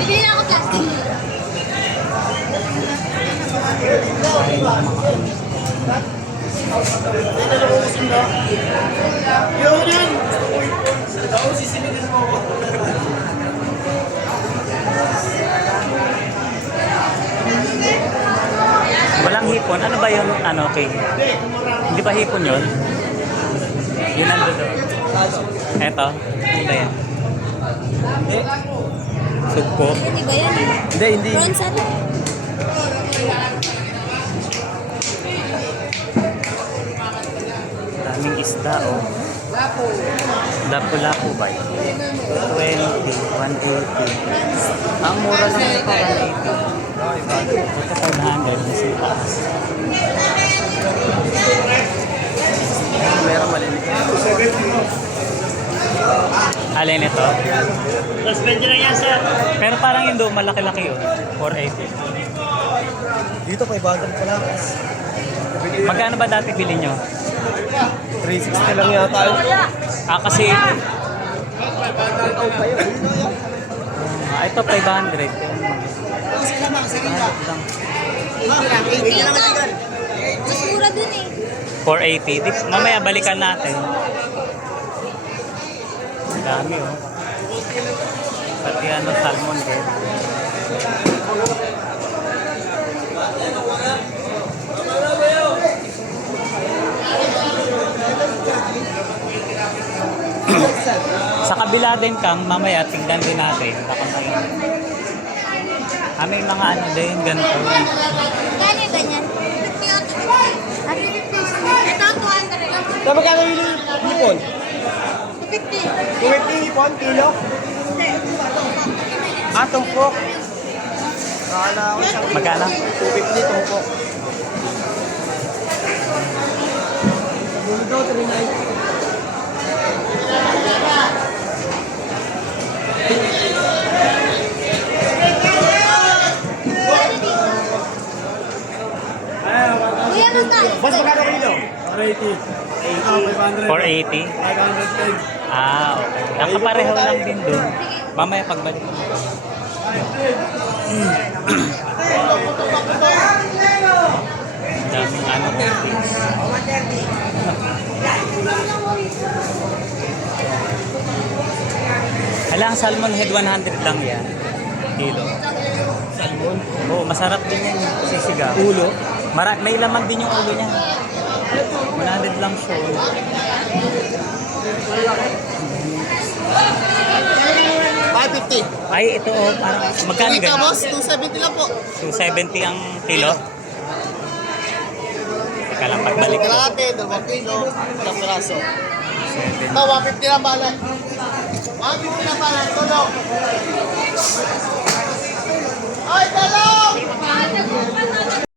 Bili na ako plastic. Walang hipon. Ano ba yung ano, okay? Hindi ba hipon yun? Yun nandun doon. Eto. Ano ba yan? Sugpo. Hindi ba yan? Hindi. Prawns ano? Daming isda, oh. Lapu-lapu ba yun? 20, 180. Ang mura lang ito, 180. Ito 500, mas taas. Meron maliit. Alin ito? Tapos medyo lang yan, sir. Pero parang yung doon, malaki-laki yun. 480. Dito 500 pala. Magkano ba dati bili nyo? 360 lang yata yun. Kasi... ito 500. Mas mura dun eh. 480. Mamaya balikan natin. Ang dami, oh. Pati ano, salmon din. Sa kabila din kang mamaya tingnan din natin. Baka may may mga ano din, ganito. Magkano yung ganyan? 50. Ito, 200. Tapos magkano yung hipon? 250. 250 hipon, kilo? Tumpok. Nakala ako siyang Magkano? 250 tumpok. Buldo, 390. Kuya, magkano? Boss, magkano kilo? 480. 480? 510. Okay. Nakapareho lang din doon. Mamaya pagbalik. Daming ano, things. Hala, ang salmon head 100 lang yan. Kilo. Salmon. Oo, masarap din yan. Sisigaw. Ulo. May laman din yung ulo niya. 100 lang siya. 550. Ay, ito oh, parang magkano Dito, ganyan? boss, 270 lang po. 270 ang kilo. Teka lang, pagbalik ko. Kalahati, 2 kilo, ilang piraso. 270. Ito, 150 lang balan. 150 lang balan, tulong. Ay, tulong!